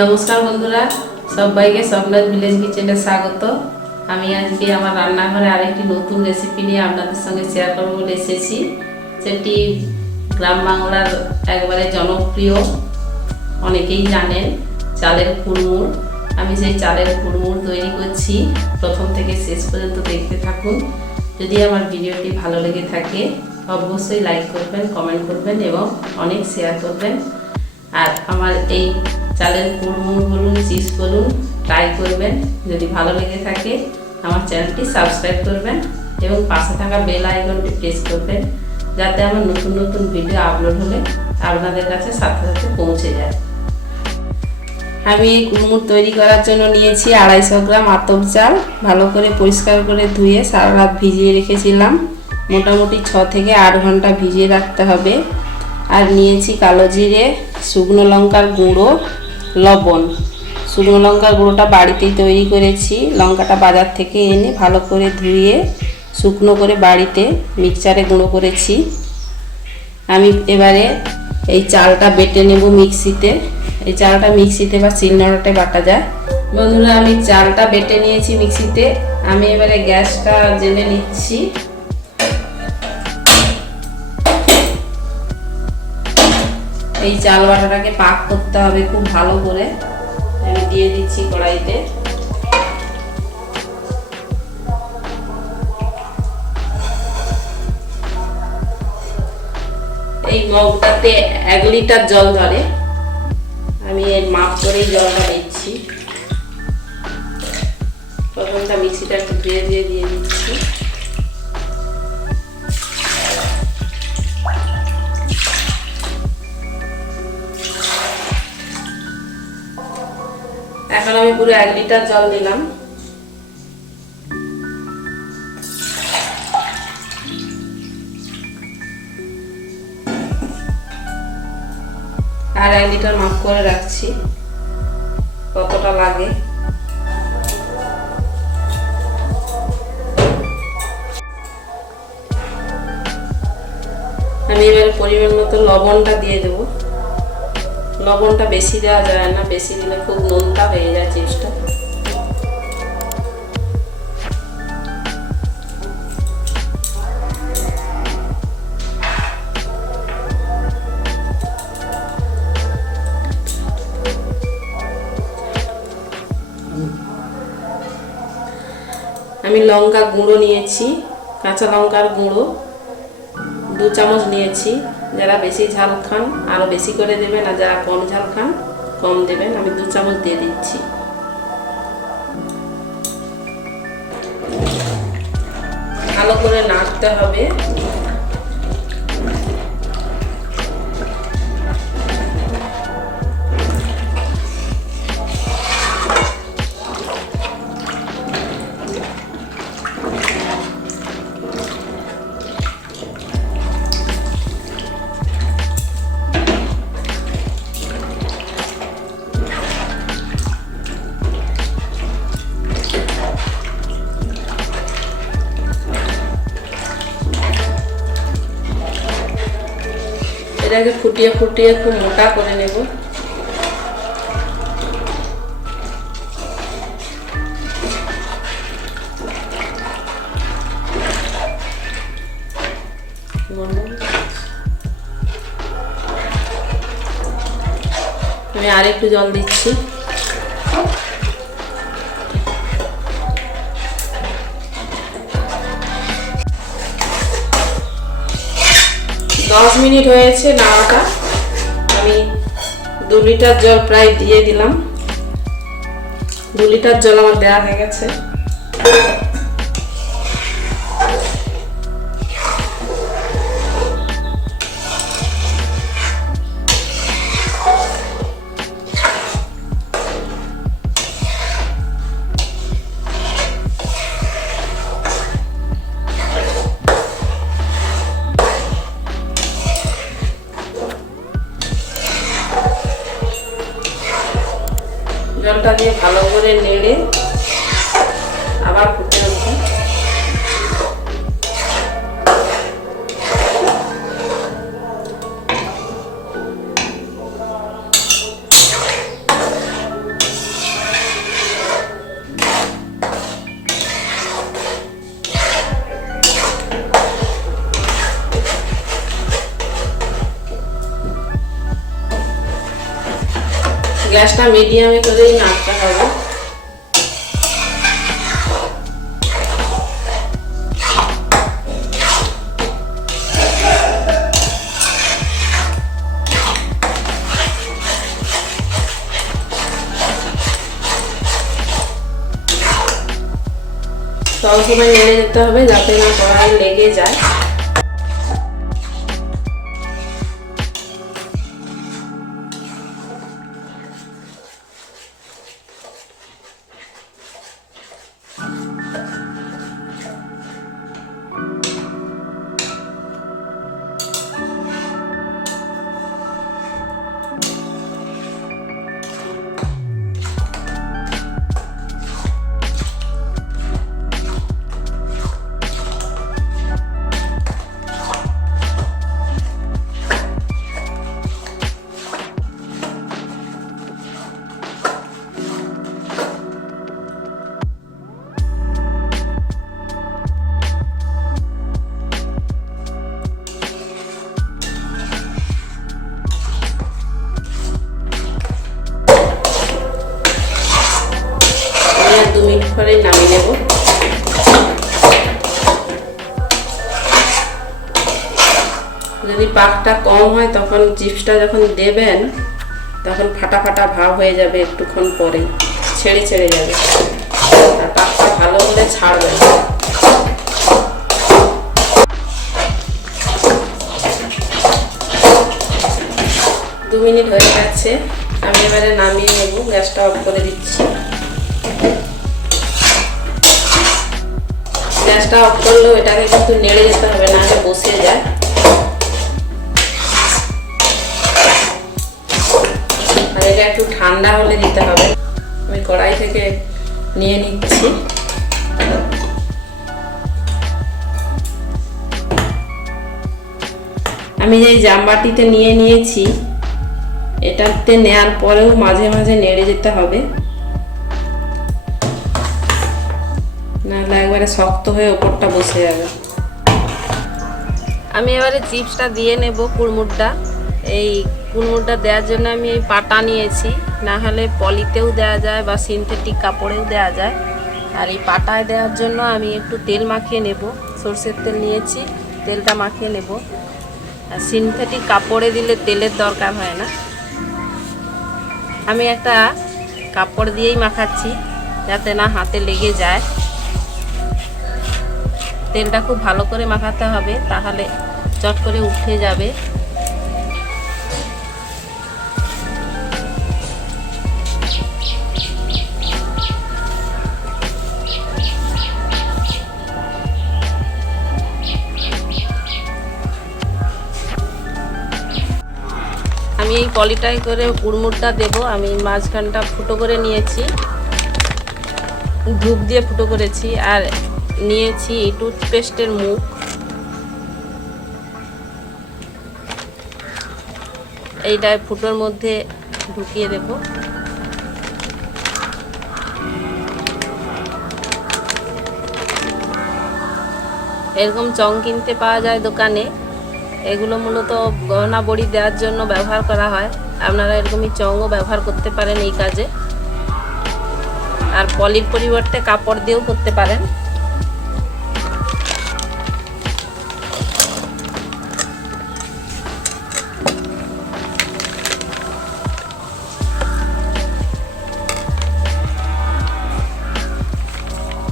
নমস্কার বন্ধুরা, সবাইকে স্বপ্নার ভিলেজ কিচেনে স্বাগত। আমি আজকে আমার রান্নাঘরে আরেকটি নতুন রেসিপি নিয়ে আপনাদের সঙ্গে শেয়ার করব বলে এসেছি। সেটি গ্রাম বাংলার একবারে জনপ্রিয়, অনেকেই জানেন, চালের কুড়মুড়। আমি সেই চালের কুড়মুড় তৈরি করছি, প্রথম থেকে শেষ পর্যন্ত দেখতে থাকুন। যদি আমার ভিডিওটি ভালো লেগে থাকে অবশ্যই লাইক করবেন, কমেন্ট করবেন এবং অনেক শেয়ার করবেন। আর আমার এই চালের কুড়মুড় বলুন, চিপস বলুন, ট্রাই করবেন। যদি ভালো লেগে থাকে আমার চ্যানেলটি সাবস্ক্রাইব করবেন এবং পাশে থাকা বেল আইকনটি প্রেস করবেন, যাতে আমার নতুন নতুন ভিডিও আপলোড হলে আপনাদের কাছে সাথে সাথে পৌঁছে যায়। আমি এই কুড়মুড় তৈরি করার জন্য নিয়েছি 250 গ্রাম আতপ চাল। ভালো করে পরিষ্কার করে ধুয়ে সারা রাত ভিজিয়ে রেখেছিলাম। মোটামুটি 6 থেকে 8 ঘন্টা ভিজিয়ে রাখতে হবে। আর নিয়েছি কালো জিরে, শুকনো লঙ্কার গুঁড়ো, লবণ। শুকনো লঙ্কার গুঁড়োটা বাড়িতেই তৈরি করেছি। লঙ্কাটা বাজার থেকে এনে ভালো করে ধুয়ে শুকনো করে বাড়িতে মিক্সচারে গুঁড়ো করেছি। আমি এবারে এই চালটা বেটে নেব মিক্সিতে। এই চালটা মিক্সিতে বা শিলনোড়াতে বাটা যায়। বন্ধুরা, আমি চালটা বেটে নিয়েছি মিক্সিতে। আমি এবারে গ্যাসটা জ্বেলে নিচ্ছি। এই চাল বাটাটাকে পাক করতে হবে খুব ভালো করে। আমি দিয়ে দিচ্ছি কড়াইতে। এই মগটাতে 1 লিটার জল ধরে। আমি এর মাপ করেই জলটা দিচ্ছি। প্রথমটা মিক্সিটা একটু ধুয়ে দিয়ে দিচ্ছি। এখন আমি পুরো 1 লিটার জল দিলাম। আর 1 লিটার মাপ করে রাখছি কতটা লাগে। আমি এবার পরিমাণ মতো লবণটা দিয়ে দেবো। লবণটা বেশি দেওয়া যায় না, বেশি দিলে খুব নোনতা হয়ে যায় চিপসটা। আমি লঙ্কা গুঁড়ো নিয়েছি, কাঁচা লঙ্কার গুঁড়ো 2 চামচ নিয়েছি। যারা বেশি ঝাল খান আরও বেশি করে দেবেন, আর যারা কম ঝাল খান কম দেবেন। আমি 2 চামচ দিয়ে দিচ্ছি। ভালো করে নাড়তে হবে। এটাকে ফুটিয়ে ফুটিয়ে খুব মোটা করে নেব। আমি আরেকটু জল দিচ্ছি। দশ মিনিট হয়েছে নাড়াটা। আমি 2 লিটার জল প্রায় দিয়ে দিলাম। 2 লিটার জল আমার দেওয়া হয়ে গেছে। জলটা দিয়ে ভালো করে নেড়ে আবার ফুটে উঠবে। গ্যাসটা মিডিয়ামে করেই নাড়তে হবে। সবসময় নেড়ে যেতে হবে যাতে না কড়াই লেগে যায়। আমি 2 মিনিট পরে নামিয়ে নেব। যদি পাকটা কম হয় তখন চিপসটা যখন দেবেন তখন ফাটা ফাটা ভাব হয়ে যাবে, একটুক্ষণ পরে ছেড়ে ছেড়ে যাবে, আর পাকটা ভালো করে ছাড়বে। 2 মিনিট হয়ে গেছে, আমি এবারে নামিয়ে নেব। গ্যাসটা অফ করে দিচ্ছি। গ্যাসটা অফ করলেও এটাকে কিন্তু নেড়ে যেতে হবে, না হলে বসে যায়। আর এটা একটু ঠান্ডা হলে দিতে হবে। আমি কড়াই থেকে নিয়ে নিচ্ছি। আমি যে জামবাটিতে নিয়ে নিয়েছি, এটাতে নেয়ার পরেও মাঝে মাঝে নেড়ে যেতে হবে, নাহলে একবারে শক্ত হয়ে ওপরটা বসে যাবে। আমি এবারে চিপসটা দিয়ে নেব, কুড়মুড়টা। এই কুড়মুড়টা দেওয়ার জন্য আমি এই পাটা নিয়েছি, না হলে পলিতেও দেওয়া যায় বা সিনথেটিক কাপড়েও দেওয়া যায়। আর এই পাটায় দেওয়ার জন্য আমি একটু তেল মাখিয়ে নেব, সরষের তেল নিয়েছি, তেলটা মাখিয়ে নেব। আর সিনথেটিক কাপড়ে দিলে তেলের দরকার হয় না। আমি একটা কাপড় দিয়েই মাখাচ্ছি যাতে না হাতে লেগে যায়। তেলটা খুব ভালো করে মাখাতে হবে, তাহলে চট করে উঠে যাবে। আমি এই পলিটাই করে কুড়মুড়টা দেব। আমি মাঝখানটা ফুটো করে নিয়েছি, ধূপ দিয়ে ফুটো করেছি। আর নিয়েছি এই টুথপেস্টের মুখ, এইটাই ফুটোর মধ্যে ঢুকিয়ে দেব। এরকম চং কিনতে পাওয়া যায় দোকানে। এগুলো মূলত গহনা বড়ি দেওয়ার জন্য ব্যবহার করা হয়। আপনারা এরকমই চংও ব্যবহার করতে পারেন এই কাজে। আর পলির পরিবর্তে কাপড় দিয়েও করতে পারেন।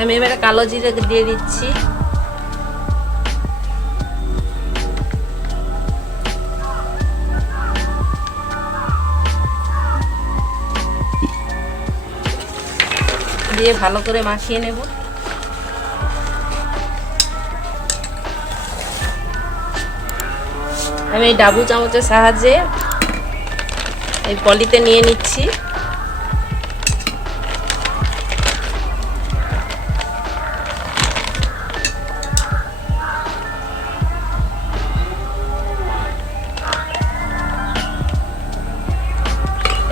আমি এবারে কালো জিরে দিয়ে দিচ্ছি। দিয়ে ভালো করে মাখিয়ে নেব। আমি এই ডাবু চামচের সাহায্যে এই পলিতে নিয়ে নিচ্ছি।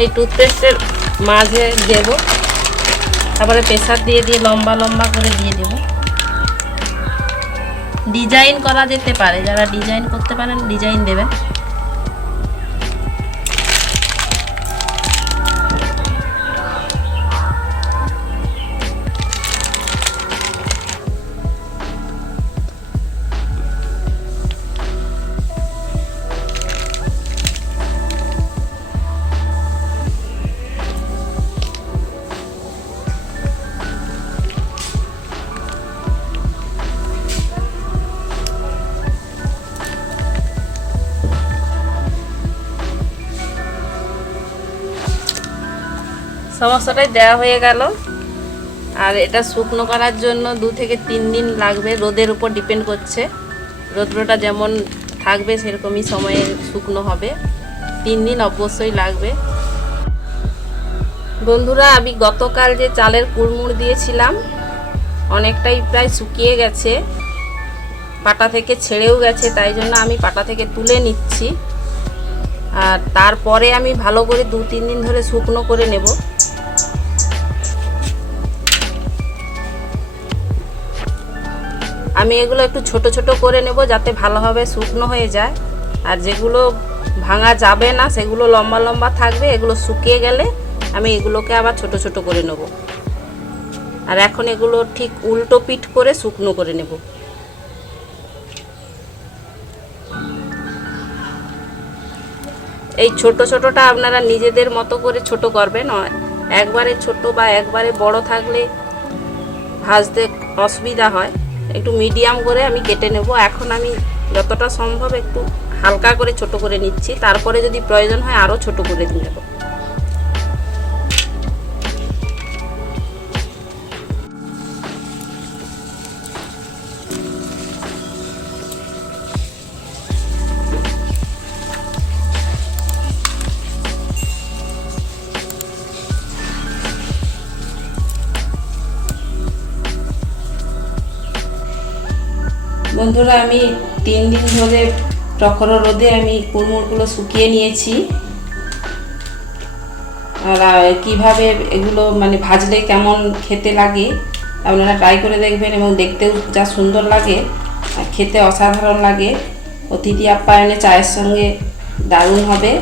এই টুথপেস্টের মাঝে দেব, তারপরে প্রেসার দিয়ে দিয়ে লম্বা লম্বা করে দিয়ে দেব। ডিজাইন করা যেতে পারে, যারা ডিজাইন করতে পারেন ডিজাইন দেবেন। সমস্তটাই দেওয়া হয়ে গেল। আর এটা শুকনো করার জন্য 2 থেকে 3 দিন লাগবে, রোদের উপর ডিপেন্ড করছে। রৌদ্রটা যেমন থাকবে সেরকমই সময়ে শুকনো হবে, 3 দিন অবশ্যই লাগবে। বন্ধুরা, আমি গতকাল যে চালের কুড়মুড় দিয়েছিলাম অনেকটাই প্রায় শুকিয়ে গেছে, পাটা থেকে ছেড়েও গেছে, তাই জন্য আমি পাটা থেকে তুলে নিচ্ছি। আর তারপরে আমি ভালো করে 2-3 দিন ধরে শুকনো করে নেব। আমি এগুলো একটু ছোট ছোট করে নেব যাতে ভালোভাবে শুকনো হয়ে যায়। আর যেগুলো ভাঙা যাবে না সেগুলো লম্বা লম্বা থাকবে, এগুলো শুকিয়ে গেলে আমি এগুলোকে আবার ছোট ছোট করে নেব। আর এখন এগুলো ঠিক উল্টো পিঠ করে শুকনো করে নেব। এই ছোট ছোটটা আপনারা নিজেদের মতো করে ছোট করবেন, একবারে ছোট বা একবারে বড় থাকলে ভাজতে অসুবিধা হয়। একটু মিডিয়াম করে আমি কেটে নেব। এখন আমি যতটা সম্ভব একটু হালকা করে ছোট করে নিচ্ছি, তারপরে যদি প্রয়োজন হয় আরও ছোট করে নেব। বন্ধুরা, আমি 3 দিন ধরে প্রখর রোদে আমি কুড়মুড়গুলো শুকিয়ে নিয়েছি। আর কিভাবে এগুলো মানে ভাজলে কেমন খেতে লাগে আপনারা ট্রাই করে দেখবেন, এবং দেখতেও যা সুন্দর লাগে, খেতে অসাধারণ লাগে। অতিথি আপ্যায়নে চায়ের সঙ্গে দারুণ হবে।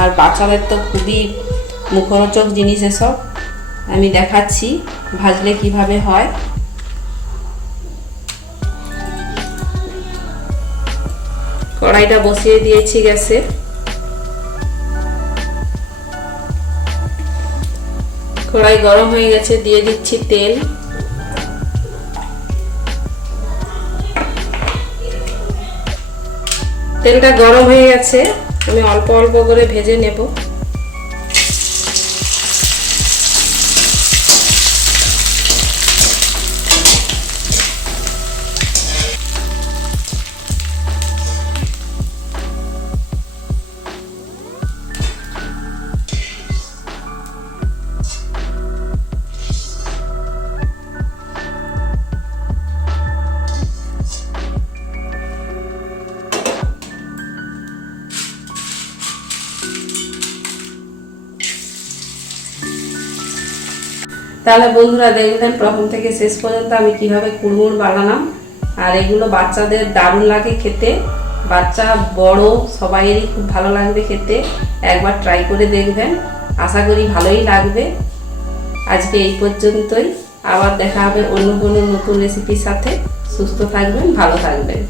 আর বাচ্চাদের তো খুবই মুখরোচক জিনিস এসব। আমি দেখাচ্ছি ভাজলে কিভাবে হয়। কড়াইটা বসিয়ে দিয়েছি গ্যাসে। কড়াই গরম হয়ে গেছে, দিয়ে দিচ্ছি তেল। তেলটা গরম হয়ে গেছে, আমি অল্প অল্প করে ভেজে নেব। তাহলে বন্ধুরা দেখবেন প্রথম থেকে শেষ পর্যন্ত আমি কিভাবে কুড়মুড় বানালাম। আর এগুলো বাচ্চাদের দারুণ লাগে খেতে, বাচ্চা বড় সবাইয়েরই খুব ভালো লাগবে খেতে। একবার ট্রাই করে দেখবেন, আশা করি ভালোই লাগবে। আজকে এই পর্যন্তই, আবার দেখা হবে অন্য কোনো নতুন রেসিপির সাথে। সুস্থ থাকবেন, ভালো থাকবেন।